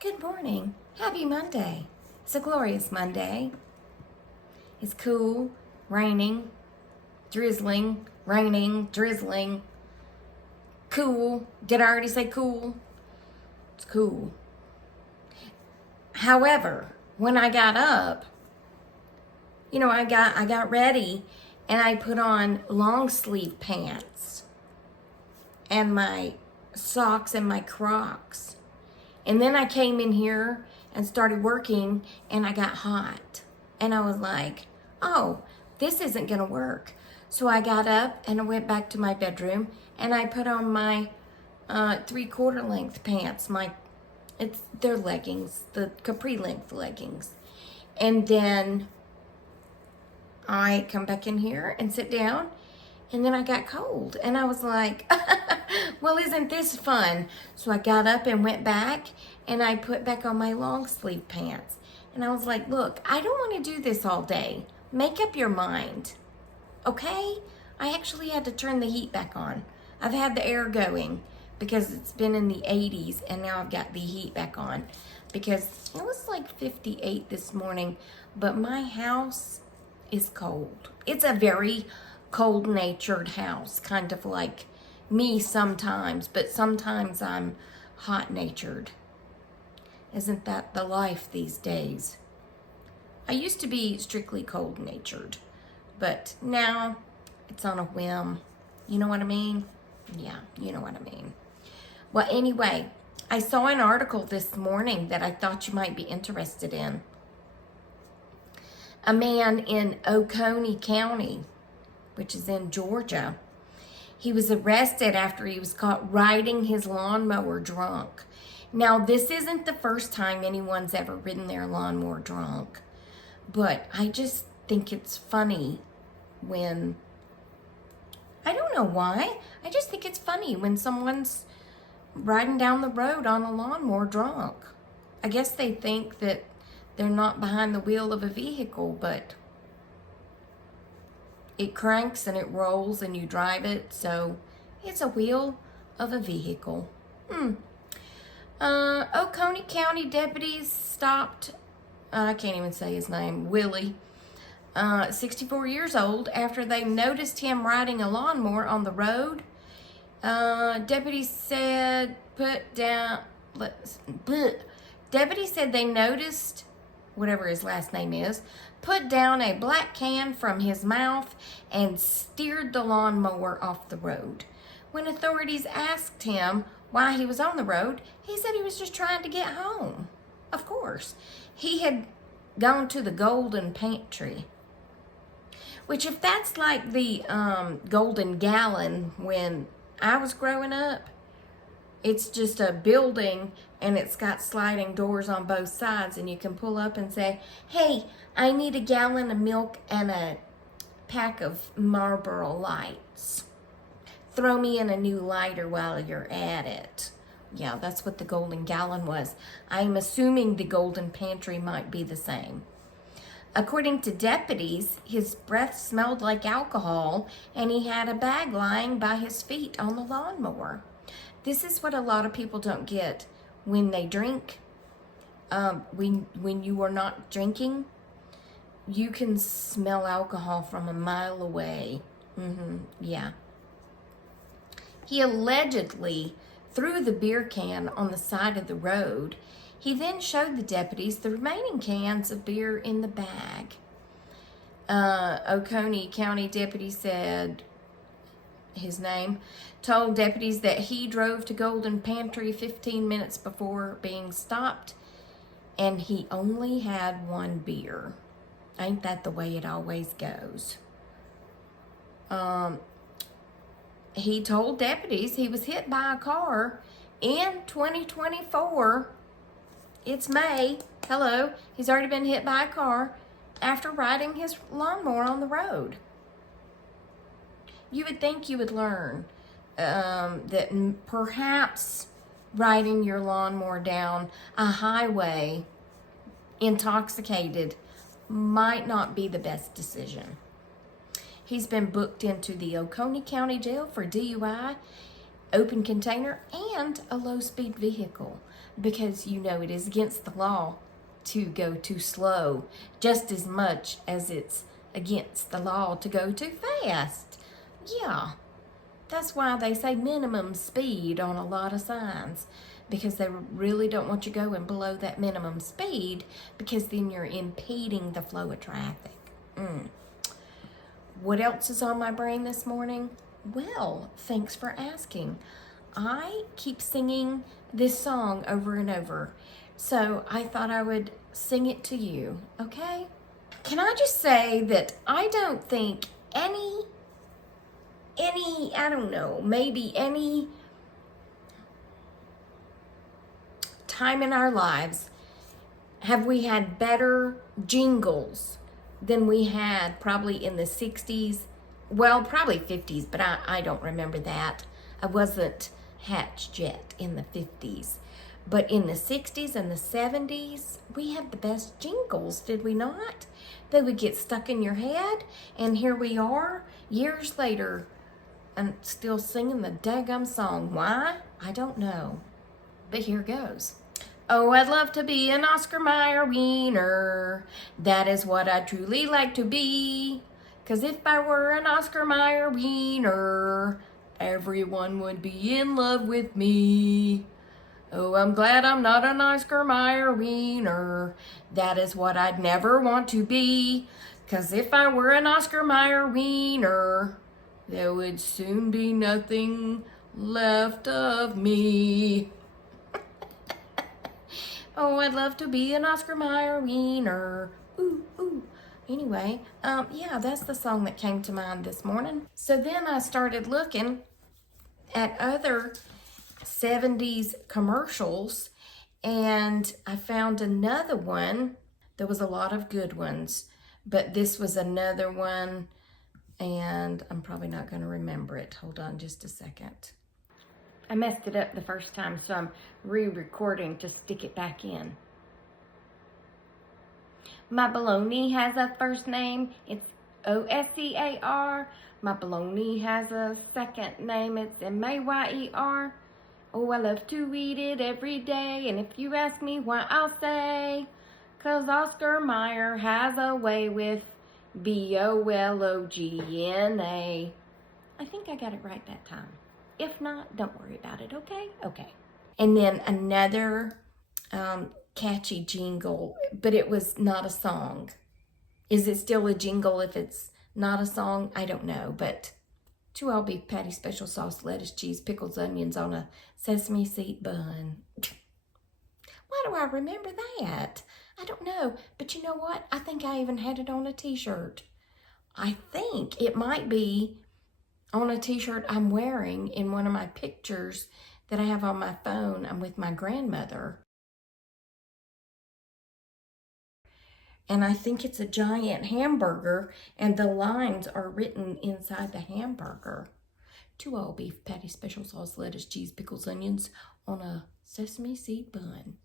Good morning. Happy Monday. It's a glorious Monday. It's cool, raining, drizzling, raining, drizzling. Cool. Did I already say cool? It's cool. However, when I got up, I got ready and I put on long sleeve pants and my socks and my Crocs. And then I came in here and started working and I got hot. And I was like, oh, this isn't gonna work. So I got up and I went back to my bedroom and I put on my 3/4 length pants. They're leggings, the capri length leggings. And then I come back in here and sit down and then I got cold and I was like, well, isn't this fun? So I got up and went back and I put back on my long sleeve pants. And I was like, look, I don't want to do this all day. Make up your mind, okay? I actually had to turn the heat back on. I've had the air going because it's been in the 80s and now I've got the heat back on because it was like 58 this morning, but my house is cold. It's a very cold-natured house, kind of like me sometimes, but sometimes I'm hot-natured. Isn't that the life these days? I used to be strictly cold-natured, but now it's on a whim. You know what I mean? Yeah, you know what I mean. Well, anyway, I saw an article this morning that I thought you might be interested in. A man in Oconee County, which is in Georgia, he was arrested after he was caught riding his lawnmower drunk. Now, this isn't the first time anyone's ever ridden their lawnmower drunk, but I just think it's funny when, I don't know why, I just think it's funny when someone's riding down the road on a lawnmower drunk. I guess they think that they're not behind the wheel of a vehicle, but it cranks and it rolls and you drive it, so it's a wheel of a vehicle. Oconee County deputies stopped, I can't even say his name, Willie, 64 years old, after they noticed him riding a lawnmower on the road. Deputies said they noticed, whatever his last name is, put down a black can from his mouth and steered the lawnmower off the road. When authorities asked him why he was on the road, he said he was just trying to get home. Of course. He had gone to the Golden Pantry, which, if that's like the Golden Gallon when I was growing up, it's just a building and it's got sliding doors on both sides and you can pull up and say, hey, I need a gallon of milk and a pack of Marlboro Lights. Throw me in a new lighter while you're at it. Yeah, that's what the Golden Gallon was. I'm assuming the Golden Pantry might be the same. According to deputies, his breath smelled like alcohol and he had a bag lying by his feet on the lawnmower. This is what a lot of people don't get when they drink. When you are not drinking, you can smell alcohol from a mile away. Yeah. He allegedly threw the beer can on the side of the road. He then showed the deputies the remaining cans of beer in the bag. Oconee County deputy said, his name, told deputies that he drove to Golden Pantry 15 minutes before being stopped and he only had one beer. Ain't that the way it always goes? He told deputies he was hit by a car in 2024. It's May. Hello. He's already been hit by a car after riding his lawnmower on the road. You would think you would learn that perhaps riding your lawnmower down a highway intoxicated might not be the best decision. He's been booked into the Oconee County Jail for DUI, open container, and a low-speed vehicle. because you know it is against the law to go too slow, just as much as it's against the law to go too fast. Yeah, that's why they say minimum speed on a lot of signs, because they really don't want you going below that minimum speed, because then you're impeding the flow of traffic. What else is on my brain this morning? Well, thanks for asking. I keep singing this song over and over, so I thought I would sing it to you, okay? Can I just say that I don't think any, I don't know, maybe any time in our lives have we had better jingles than we had probably in the 60s, well, probably 50s, but I don't remember that. I wasn't hatched yet in the 50s. But in the 60s and the 70s, we had the best jingles, did we not? They would get stuck in your head, and here we are, years later, and still singing the daggum song. Why? I don't know. But here goes. Oh, I'd love to be an Oscar Mayer wiener. That is what I'd truly like to be. 'Cause if I were an Oscar Mayer wiener, everyone would be in love with me. Oh, I'm glad I'm not an Oscar Mayer wiener. That is what I'd never want to be. 'Cause if I were an Oscar Mayer wiener, there would soon be nothing left of me. Oh, I'd love to be an Oscar Mayer wiener. Ooh, ooh. Anyway, yeah, that's the song that came to mind this morning. So then I started looking at other 70s commercials, and I found another one. There was a lot of good ones, but this was another one, and I'm probably not going to remember it. Hold on just a second. I messed it up the first time, so I'm re-recording to stick it back in. My baloney has a first name, it's O-S-C-A-R. My baloney has a second name, it's M-A-Y-E-R. Oh, I love to eat it every day, and if you ask me why, I'll say, 'cause Oscar Mayer has a way with B-O-L-O-G-N-A. I think I got it right that time. If not, don't worry about it, okay? Okay. And then another catchy jingle, but it was not a song. Is it still a jingle if it's not a song? I don't know, but 2 all beef patty, special sauce, lettuce, cheese, pickles, onions on a sesame seed bun. Why do I remember that? I don't know, but you know what? I think I even had it on a t-shirt. I think it might be on a t-shirt I'm wearing in one of my pictures that I have on my phone. I'm with my grandmother. And I think it's a giant hamburger, and the lines are written inside the hamburger. 2 all beef patty, special sauce, lettuce, cheese, pickles, onions on a sesame seed bun.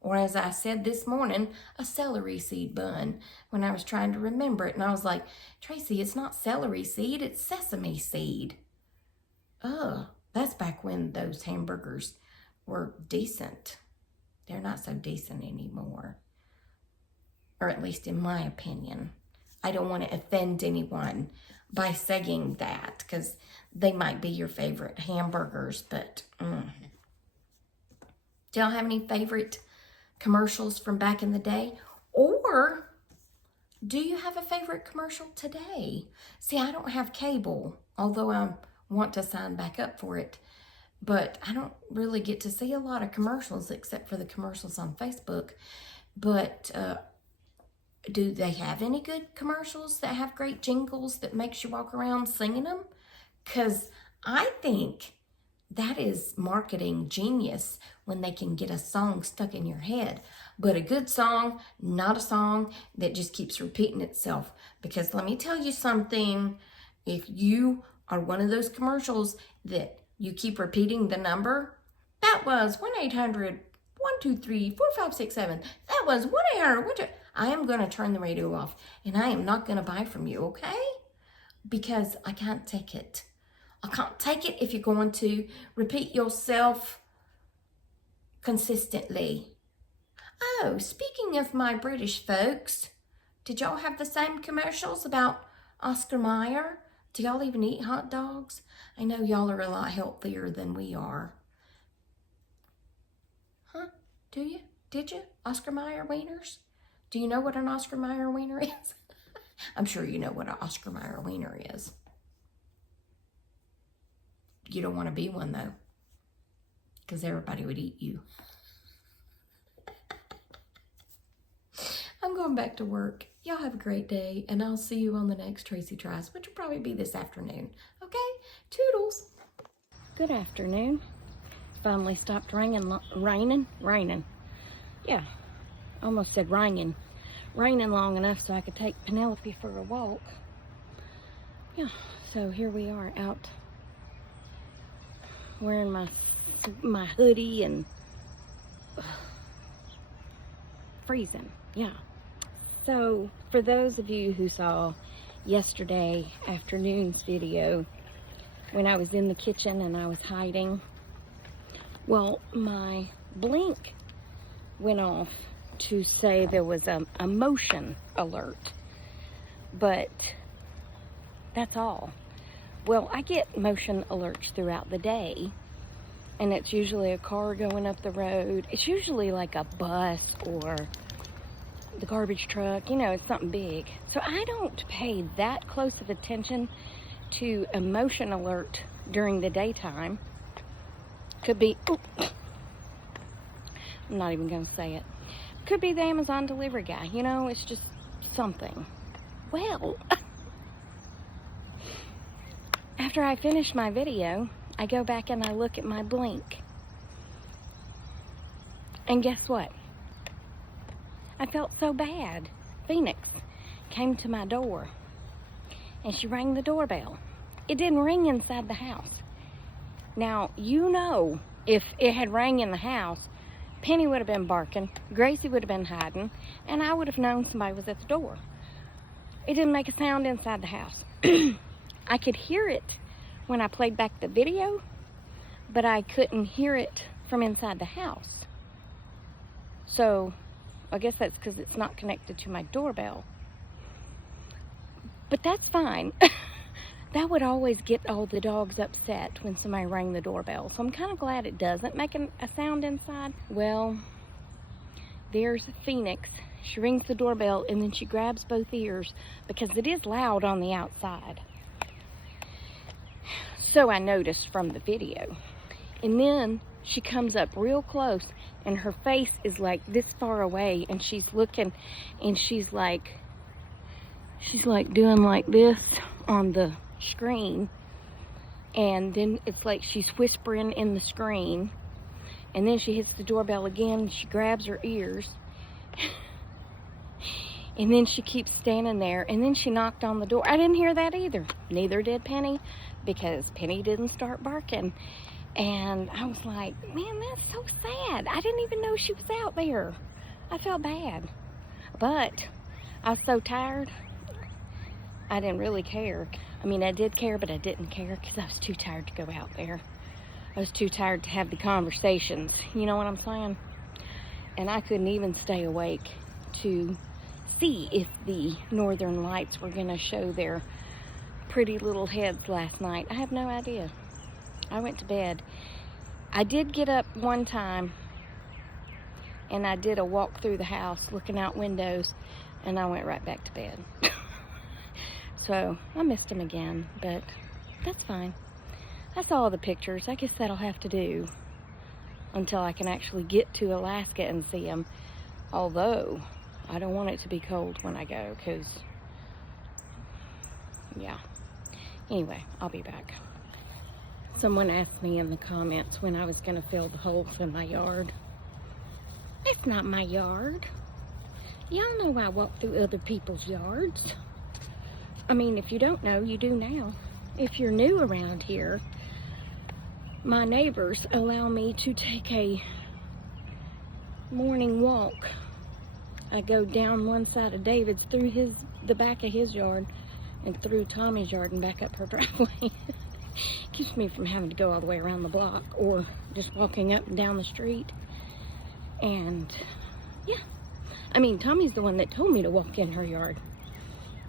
Or as I said this morning, a celery seed bun when I was trying to remember it. And I was like, Tracy, it's not celery seed, it's sesame seed. That's back when those hamburgers were decent. They're not so decent anymore. Or at least in my opinion. I don't want to offend anyone by saying that, because they might be your favorite hamburgers, but do y'all have any favorite commercials from back in the day? Or do you have a favorite commercial today? See, I don't have cable, although I want to sign back up for it, but I don't really get to see a lot of commercials except for the commercials on Facebook. But do they have any good commercials that have great jingles that makes you walk around singing them? Because I think that is marketing genius when they can get a song stuck in your head. But a good song, not a song that just keeps repeating itself. Because let me tell you something, if you are one of those commercials that you keep repeating the number, that was 1-800-123-4567. That was 1-800-123. I am going to turn the radio off, and I am not going to buy from you, okay? Because I can't take it. I can't take it if you're going to repeat yourself consistently. Oh, speaking of my British folks, did y'all have the same commercials about Oscar Mayer? Do y'all even eat hot dogs? I know y'all are a lot healthier than we are. Huh? Do you? Did you? Oscar Mayer wieners? Do you know what an Oscar Mayer wiener is? I'm sure you know what an Oscar Mayer wiener is. You don't want to be one, though, because everybody would eat you. I'm going back to work. Y'all have a great day, and I'll see you on the next Tracy Tries, which will probably be this afternoon. Okay? Toodles. Good afternoon. Finally stopped raining. Yeah, almost said raining. Raining long enough so I could take Penelope for a walk. Yeah, so here we are out wearing my hoodie and freezing. Yeah. So for those of you who saw yesterday afternoon's video when I was in the kitchen and I was hiding, well, my blink went off to say there was a motion alert, but that's all. Well, I get motion alerts throughout the day, and it's usually a car going up the road. It's usually like a bus or the garbage truck, you know, it's something big. So I don't pay that close of attention to a motion alert during the daytime. Could be, I'm not even going to say it. Could be the Amazon delivery guy, you know, it's just something. Well, after I finish my video, I go back and I look at my blink. And guess what? I felt so bad. Phoenix came to my door and she rang the doorbell. It didn't ring inside the house. Now, you know, if it had rang in the house, Penny would have been barking, Gracie would have been hiding, and I would have known somebody was at the door. It didn't make a sound inside the house. I could hear it when I played back the video, but I couldn't hear it from inside the house. So I guess that's because it's not connected to my doorbell. But that's fine. That would always get all the dogs upset when somebody rang the doorbell. So I'm kind of glad it doesn't make a sound inside. Well, there's Phoenix. She rings the doorbell and then she grabs both ears because it is loud on the outside. So I noticed from the video. And then she comes up real close and her face is like this far away and she's looking and she's like doing like this on the screen, and then it's like she's whispering in the screen, and then she hits the doorbell again and she grabs her ears and then she keeps standing there, and then she knocked on the door. I didn't hear that either. Neither did Penny, because Penny didn't start barking. And I was like, man, that's so sad. I didn't even know she was out there. I felt bad, but I was so tired I didn't really care. I mean, I did care, but I didn't care because I was too tired to go out there. I was too tired to have the conversations. You know what I'm saying? And I couldn't even stay awake to see if the northern lights were going to show their pretty little heads last night. I have no idea. I went to bed. I did get up one time and I did a walk through the house looking out windows, and I went right back to bed. So I missed them again, but that's fine. I saw all the pictures. I guess that'll have to do until I can actually get to Alaska and see them. Although I don't want it to be cold when I go, because yeah. Anyway, I'll be back. Someone asked me in the comments when I was going to fill the holes in my yard. That's not my yard. Y'all know I walk through other people's yards. I mean, if you don't know, you do now. If you're new around here, my neighbors allow me to take a morning walk. I go down one side of David's, through the back of his yard, and through Tommy's yard and back up her driveway. Keeps me from having to go all the way around the block or just walking up and down the street. And yeah, I mean, Tommy's the one that told me to walk in her yard.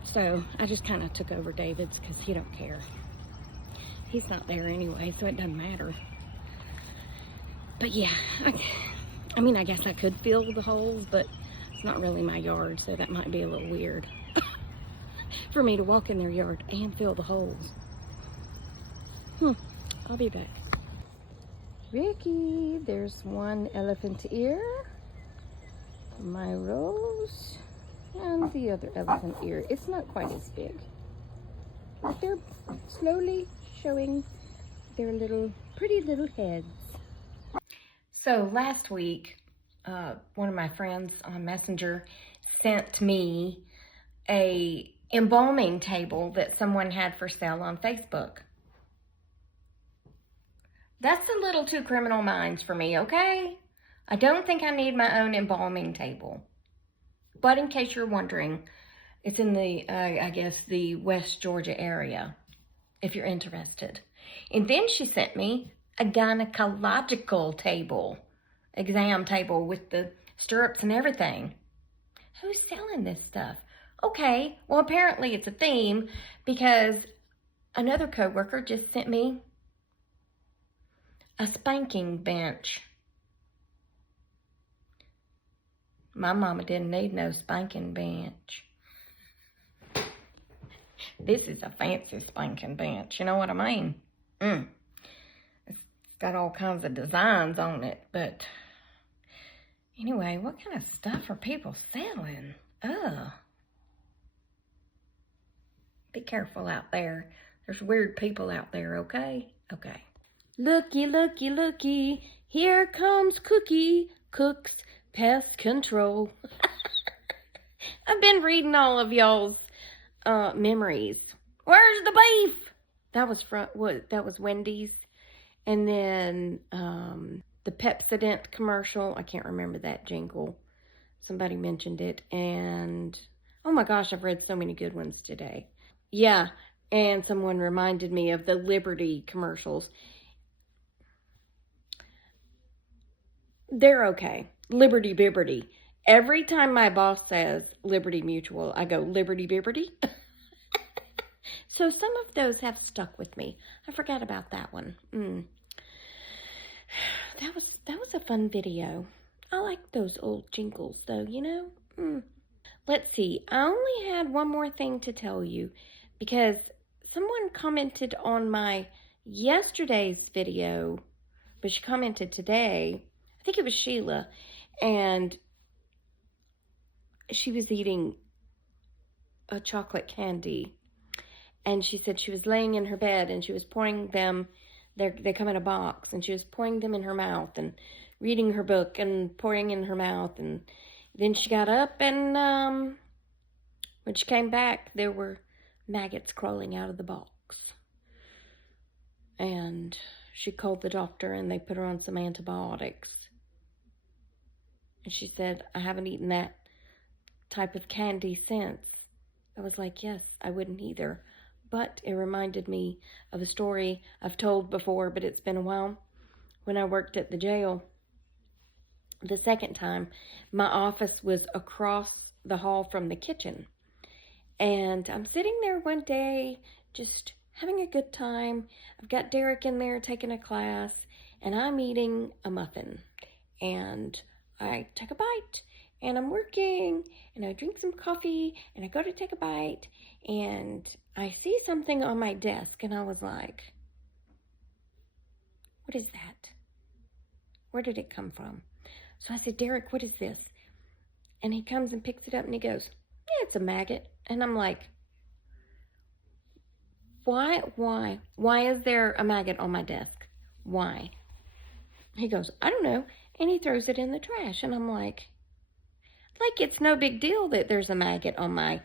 So I just kind of took over David's because he don't care. He's not there anyway, so it doesn't matter. But yeah, I mean, I guess I could fill the holes, but it's not really my yard, so that might be a little weird for me to walk in their yard and fill the holes. I'll be back. Ricky, there's one elephant ear, my rose, and the other elephant ear. It's not quite as big, but they're slowly showing their pretty little heads. So last week, one of my friends on Messenger sent me a embalming table that someone had for sale on Facebook. That's a little too criminal minds for me, okay? I don't think I need my own embalming table. But in case you're wondering, it's in the, I guess, the West Georgia area, if you're interested. And then she sent me a gynecological table, exam table with the stirrups and everything. Who's selling this stuff? Okay, well, apparently it's a theme because another coworker just sent me a spanking bench. My mama didn't need no spanking bench. This is a fancy spanking bench, you know what I mean? It's got all kinds of designs on it, but anyway, what kind of stuff are people selling? Ugh. Be careful out there. There's weird people out there, okay? Okay. Looky, looky, looky. Here comes Cookie. Cook's Pest Control. I've been reading all of y'all's memories. Where's the beef? That was Wendy's. And then the Pepsodent commercial. I can't remember that jingle. Somebody mentioned it. And oh my gosh, I've read so many good ones today. Yeah, and someone reminded me of the Liberty commercials. They're okay. Liberty Bibberty. Every time my boss says Liberty Mutual, I go Liberty Bibberty. So some of those have stuck with me. I forgot about that one. That was a fun video. I like those old jingles though, you know? Let's see. I only had one more thing to tell you because someone commented on my yesterday's video, but she commented today. I think it was Sheila, and she was eating a chocolate candy, and she said she was laying in her bed, and she was pouring them, they come in a box, and she was pouring them in her mouth, and reading her book, and pouring in her mouth, and then she got up, and when she came back, there were maggots crawling out of the box, and she called the doctor, and they put her on some antibiotics. And she said, I haven't eaten that type of candy since. I was like, yes, I wouldn't either. But it reminded me of a story I've told before, but it's been a while. When I worked at the jail, the second time, my office was across the hall from the kitchen. And I'm sitting there one day, just having a good time. I've got Derek in there taking a class, and I'm eating a muffin. And I take a bite, and I'm working, and I drink some coffee, and I go to take a bite, and I see something on my desk, and I was like, what is that? Where did it come from? So I said, Derek, what is this? And he comes and picks it up, and he goes, yeah, it's a maggot. And I'm like, why is there a maggot on my desk? Why? He goes, I don't know. And he throws it in the trash. And I'm like it's no big deal that there's a maggot on my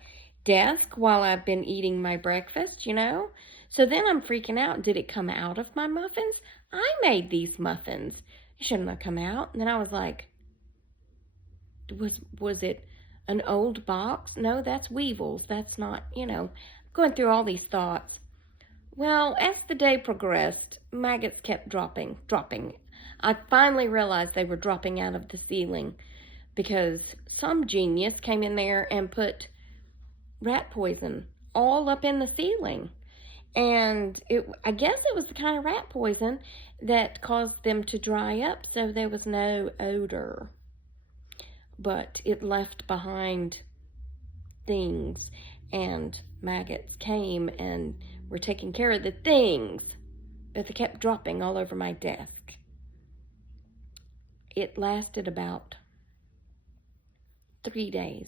desk while I've been eating my breakfast, you know? So then I'm freaking out. Did it come out of my muffins? I made these muffins. It shouldn't have come out. And then I was like, was it an old box? No, that's weevils. That's not, you know, going through all these thoughts. Well, as the day progressed, maggots kept dropping. I finally realized they were dropping out of the ceiling because some genius came in there and put rat poison all up in the ceiling. And I guess it was the kind of rat poison that caused them to dry up, so there was no odor. But it left behind things, and maggots came and were taking care of the things, but they kept dropping all over my desk. It lasted about 3 days.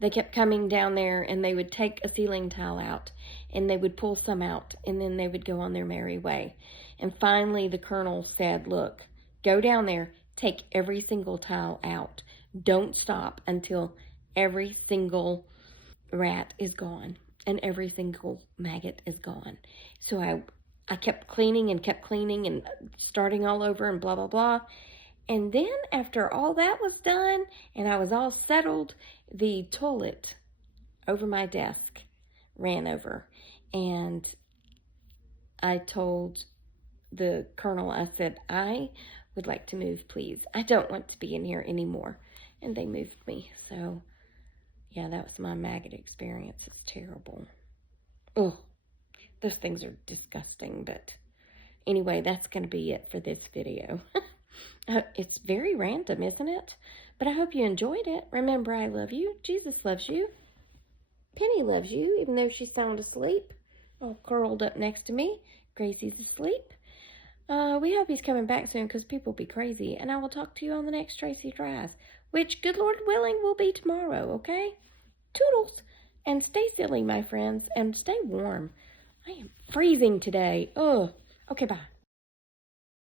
They kept coming down there, and they would take a ceiling tile out, and they would pull some out, and then they would go on their merry way. And finally, the colonel said, look, go down there, take every single tile out. Don't stop until every single rat is gone and every single maggot is gone. So I kept cleaning and starting all over and blah, blah, blah. And then after all that was done and I was all settled, the toilet over my desk ran over. And I told the colonel, I said, I would like to move, please. I don't want to be in here anymore. And they moved me. So, yeah, that was my maggot experience. It's terrible. Oh, those things are disgusting. But anyway, that's going to be it for this video. It's very random, isn't it? But I hope you enjoyed it. Remember, I love you. Jesus loves you. Penny loves you, even though she's sound asleep. All curled up next to me. Gracie's asleep. We hope he's coming back soon because people be crazy. And I will talk to you on the next Tracy Tries, which, good Lord willing, will be tomorrow, okay? Toodles. And stay silly, my friends, and stay warm. I am freezing today. Ugh. Okay, bye.